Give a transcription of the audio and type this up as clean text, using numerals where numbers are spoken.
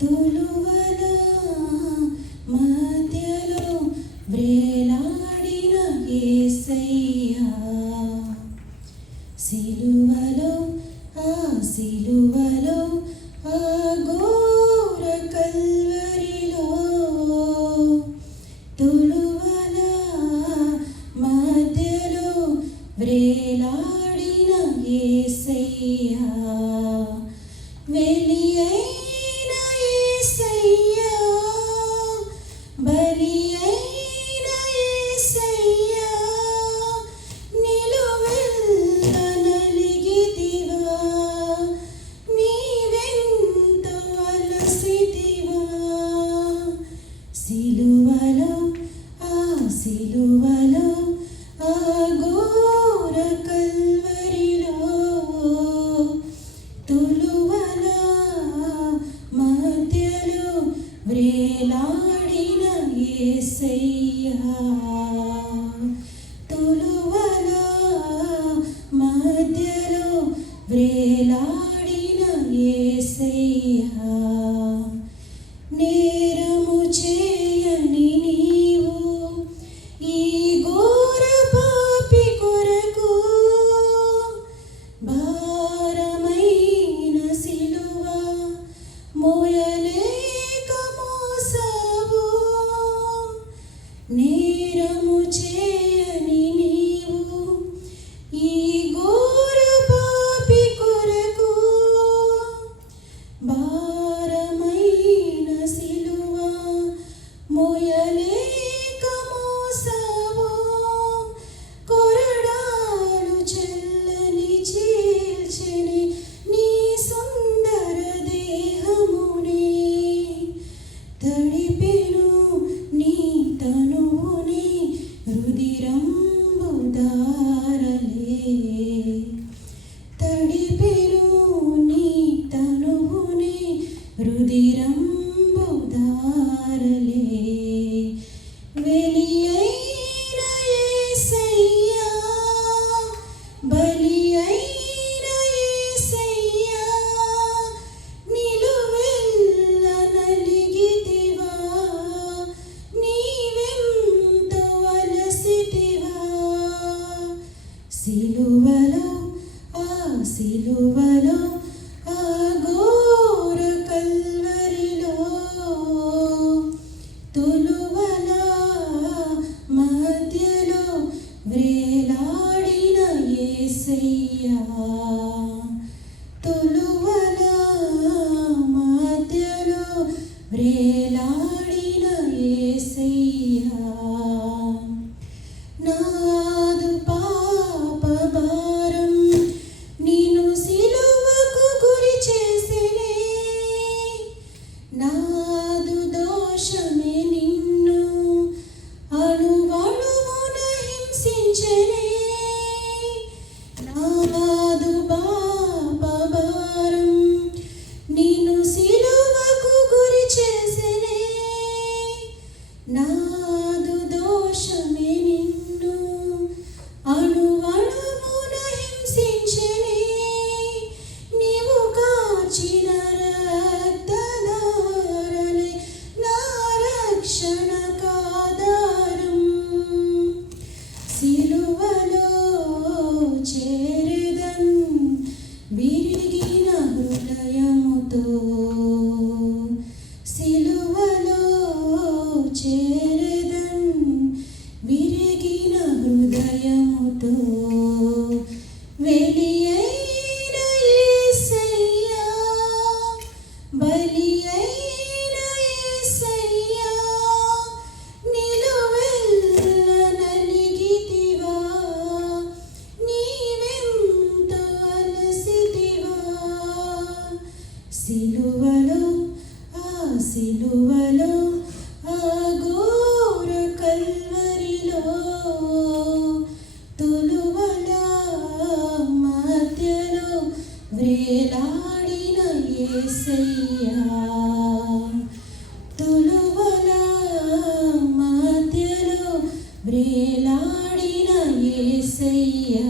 తులువల మధ్యలో వ్రేలాడిన యేసయ్యా, సిలువలో సిలువలో ఆ ఘోర కల్వరిలో తులువల మధ్యలో వ్రేలాడిన యేసయ్యా, వెలియైన యేసయ్యా, బలియైన యేసయ్యా, నిలువెల్ల నలిగితివా, నీవెంతో అలసితివా, సిలువలో సిలువలో ఆ ఘోర కల్వరిలో తులువల మధ్యలో వ్రేలాడిన యేసయ్యా, తులువల మధ్యలో వ్రేలాడిన యేసయ్యా, నేరము చేయని నీవు ఈ ఘోర పాపి కొరకు భారమైన సిలువ మోయలేక మోసావు, నేరము చేయని నీవు ఈ ఘోర పాపి కొరకు భారమైన సిలువ మోయలేక మోసావు, కొరడాలు చెల్లని చీల్చెని నీ సుందర దేహముని, తడిపెను నీ తనువుని రుధిరంబు దారలే, తడిపెను నీ తనువుని రుధిరంబు దారలే, వెలియైన యేసయ్యా, బలియైన యేసయ్యా, నిలువెల్ల నలిగితివా, నీవెంతో అలసితివా, సిలువలో సిలువలో ఆ ఘోర కల్వరిలో తులువల మధ్యలో వ్రేలాడిన యేసయ్యా, తులువల మధ్యలో వ్రేలాడిన యేసయ్యా, నాదు పాప భారం నిన్ను సిలువకు గురి చేసినే, నాదు దోషమే నిన్ను అణువణువున హింసించెనే, నాదు పాప భారం నిన్ను సిలువకు గురి చేసినే, నాదు దోషమే నిన్ను అణువణువున హింసించెనే, నీవు కాచిన రక్తధారలే నా రక్షణ కాధారం, సిలువలో చేరెదన్ విరిగిన హృదయముతో, సిలువలో చేరెదన్ విరిగిన హృదయముతో, వెలియైన యేసయ్యా, బలియైన యేసయ్యా, నిలువెల్ల నలిగితివా, నీవెంతో అలసితివా, సిలువలో సిలువలో ఆ ఘోర కల్వరిలో తులువల మధ్యలో వ్రేలాడిన యేసయ్యా, తులువల మధ్యలో వ్రేలాడిన యేసయ్యా,